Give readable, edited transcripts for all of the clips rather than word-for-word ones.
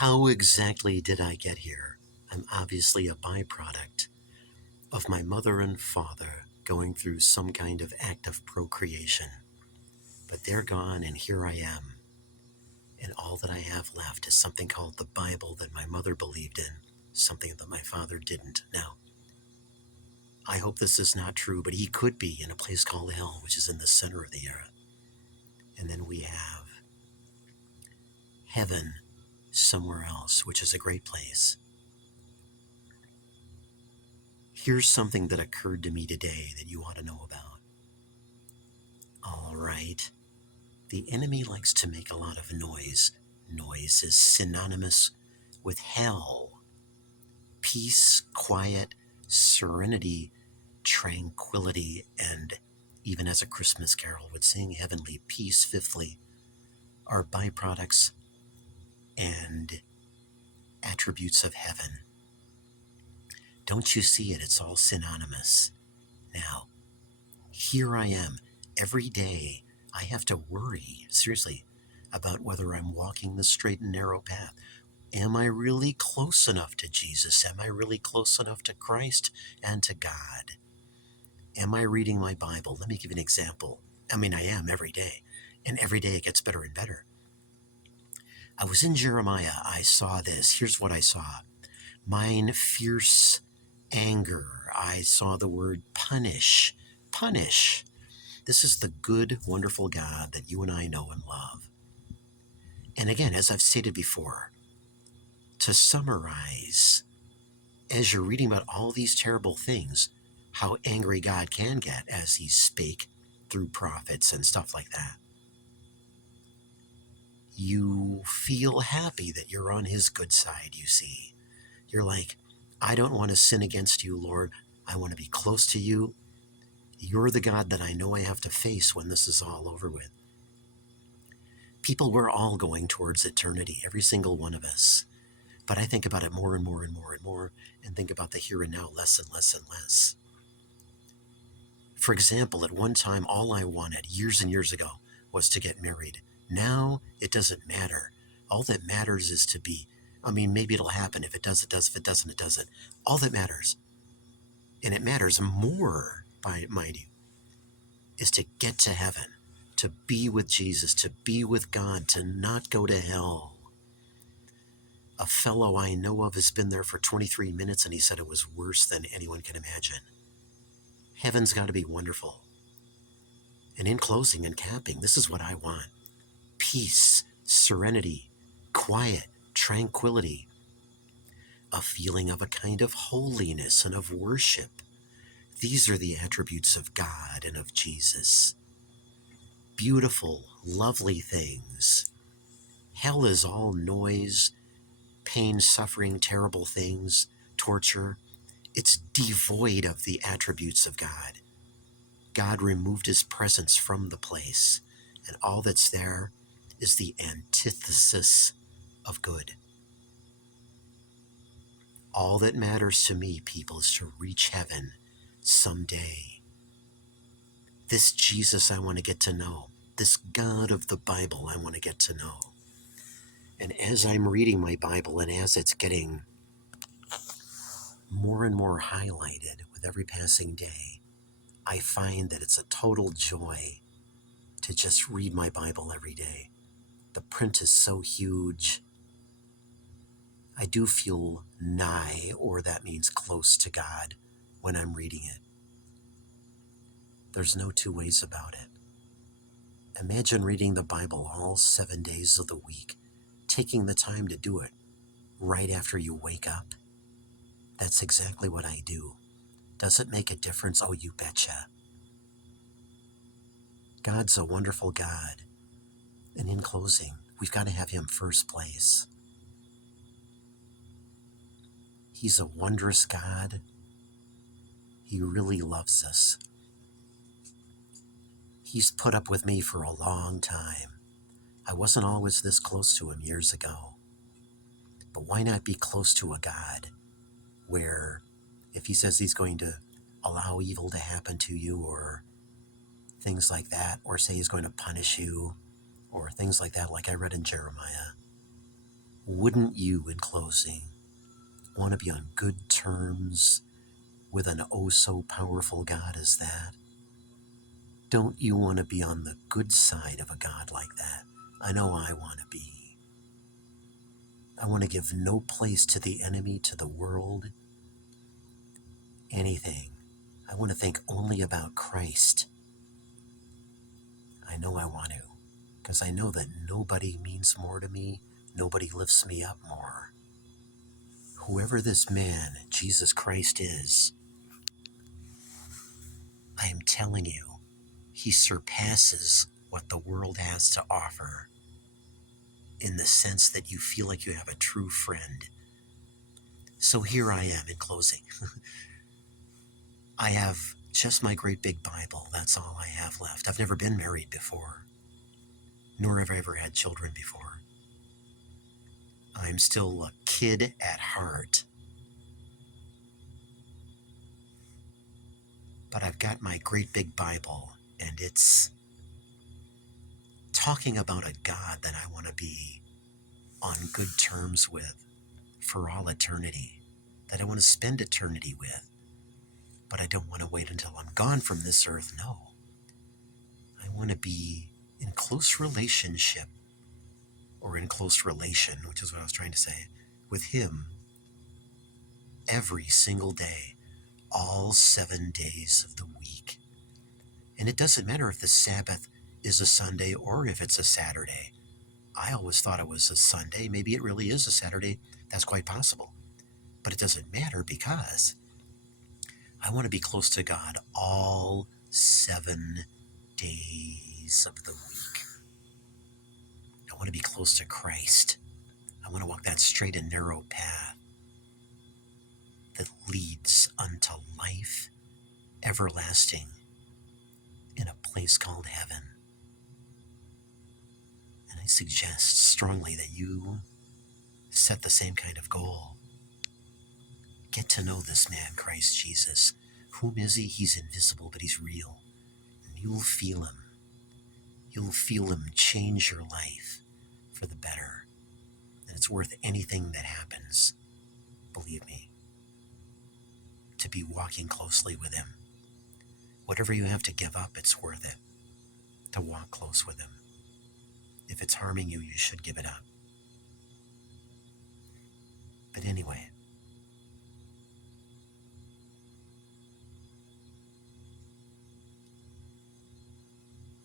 How exactly did I get here? I'm obviously a byproduct of my mother and father going through some kind of act of procreation. But they're gone, and here I am. And all that I have left is something called the Bible that my mother believed in, something that my father didn't. Now, I hope this is not true, but he could be in a place called hell, which is in the center of the earth. And then we have heaven somewhere else, which is a great place. Here's something that occurred to me today that you ought to know about. All right. The enemy likes to make a lot of noise. Noise is synonymous with hell. Peace, quiet, serenity, tranquility, and even as a Christmas carol would sing, heavenly peace, fifthly, are byproducts and attributes of heaven. Don't you see it? It's all synonymous. Now, here I am. Every day I have to worry, seriously, about whether I'm walking the straight and narrow path. Am I really close enough to Jesus? Am I really close enough to Christ and to God? Am I reading my Bible? Let me give you an example. I am every day, and every day it gets better and better. I was in Jeremiah. I saw this. Here's what I saw. Mine fierce anger. I saw the word punish. Punish. This is the good, wonderful God that you and I know and love. And again, as I've stated before, to summarize, as you're reading about all these terrible things, how angry God can get as he spake through prophets and stuff like that, you feel happy that you're on his good side, you see. You're like, I don't want to sin against you, Lord. I want to be close to you. You're the God that I know I have to face when this is all over with. People, we're all going towards eternity, every single one of us. But I think about it more and more and more and more, and think about the here and now less and less and less. For example, at one time, all I wanted years and years ago was to get married. Now, it doesn't matter. All that matters is to be, maybe it'll happen. If it does, it does. If it doesn't, it doesn't. All that matters, and it matters more, mind you, is to get to heaven, to be with Jesus, to be with God, to not go to hell. A fellow I know of has been there for 23 minutes, and he said it was worse than anyone can imagine. Heaven's got to be wonderful. And in closing and capping, this is what I want. Peace, serenity, quiet, tranquility, a feeling of a kind of holiness and of worship. These are the attributes of God and of Jesus. Beautiful, lovely things. Hell is all noise, pain, suffering, terrible things, torture. It's devoid of the attributes of God. God removed his presence from the place, and all that's there is the antithesis of good. All that matters to me, people, is to reach heaven someday. This Jesus I want to get to know. This God of the Bible I want to get to know. And as I'm reading my Bible, and as it's getting more and more highlighted with every passing day, I find that it's a total joy to just read my Bible every day. The print is so huge. I do feel nigh, or that means close to God, when I'm reading it. There's no two ways about it. Imagine reading the Bible all 7 days of the week, taking the time to do it right after you wake up. That's exactly what I do. Does it make a difference? Oh, you betcha. God's a wonderful God. And in closing, we've got to have him first place. He's a wondrous God. He really loves us. He's put up with me for a long time. I wasn't always this close to him years ago. But why not be close to a God where if he says he's going to allow evil to happen to you or things like that, or say he's going to punish you or things like that, like I read in Jeremiah, Wouldn't you, in closing, want to be on good terms with an oh so powerful God as that? Don't you want to be on the good side of a God like that? I know I want to be. I want to give no place to the enemy, to the world, anything. I want to think only about Christ. I know I want to, because I know that nobody means more to me, nobody lifts me up more. Whoever this man, Jesus Christ, is, I am telling you, he surpasses what the world has to offer in the sense that you feel like you have a true friend. So here I am in closing. I have just my great big Bible. That's all I have left. I've never been married before, nor have I ever had children before. I'm still a kid at heart. But I've got my great big Bible, and it's talking about a God that I want to be on good terms with for all eternity, that I want to spend eternity with. But I don't want to wait until I'm gone from this earth. No. I want to be in close relationship, or in close relation, which is what I was trying to say, with him every single day, all 7 days of the week. And it doesn't matter if the Sabbath is a Sunday or if it's a Saturday. I always thought it was a Sunday. Maybe it really is a Saturday. That's quite possible. But it doesn't matter because I want to be close to God all 7 days of the week. I want to be close to Christ. I want to walk that straight and narrow path that leads unto life everlasting in a place called heaven. And I suggest strongly that you set the same kind of goal. Get to know this man, Christ Jesus. Whom is he? He's invisible, but he's real. And you'll feel him. You'll feel him change your life for the better. And it's worth anything that happens, believe me, to be walking closely with him. Whatever you have to give up, it's worth it to walk close with him. If it's harming you, you should give it up. But anyway,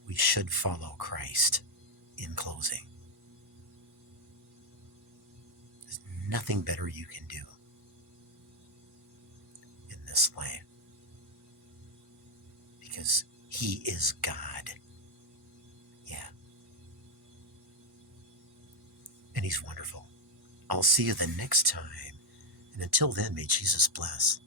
we should follow Christ in closing. There's nothing better you can do in this life because he is God. Yeah. And he's wonderful. I'll see you the next time. And until then, may Jesus bless.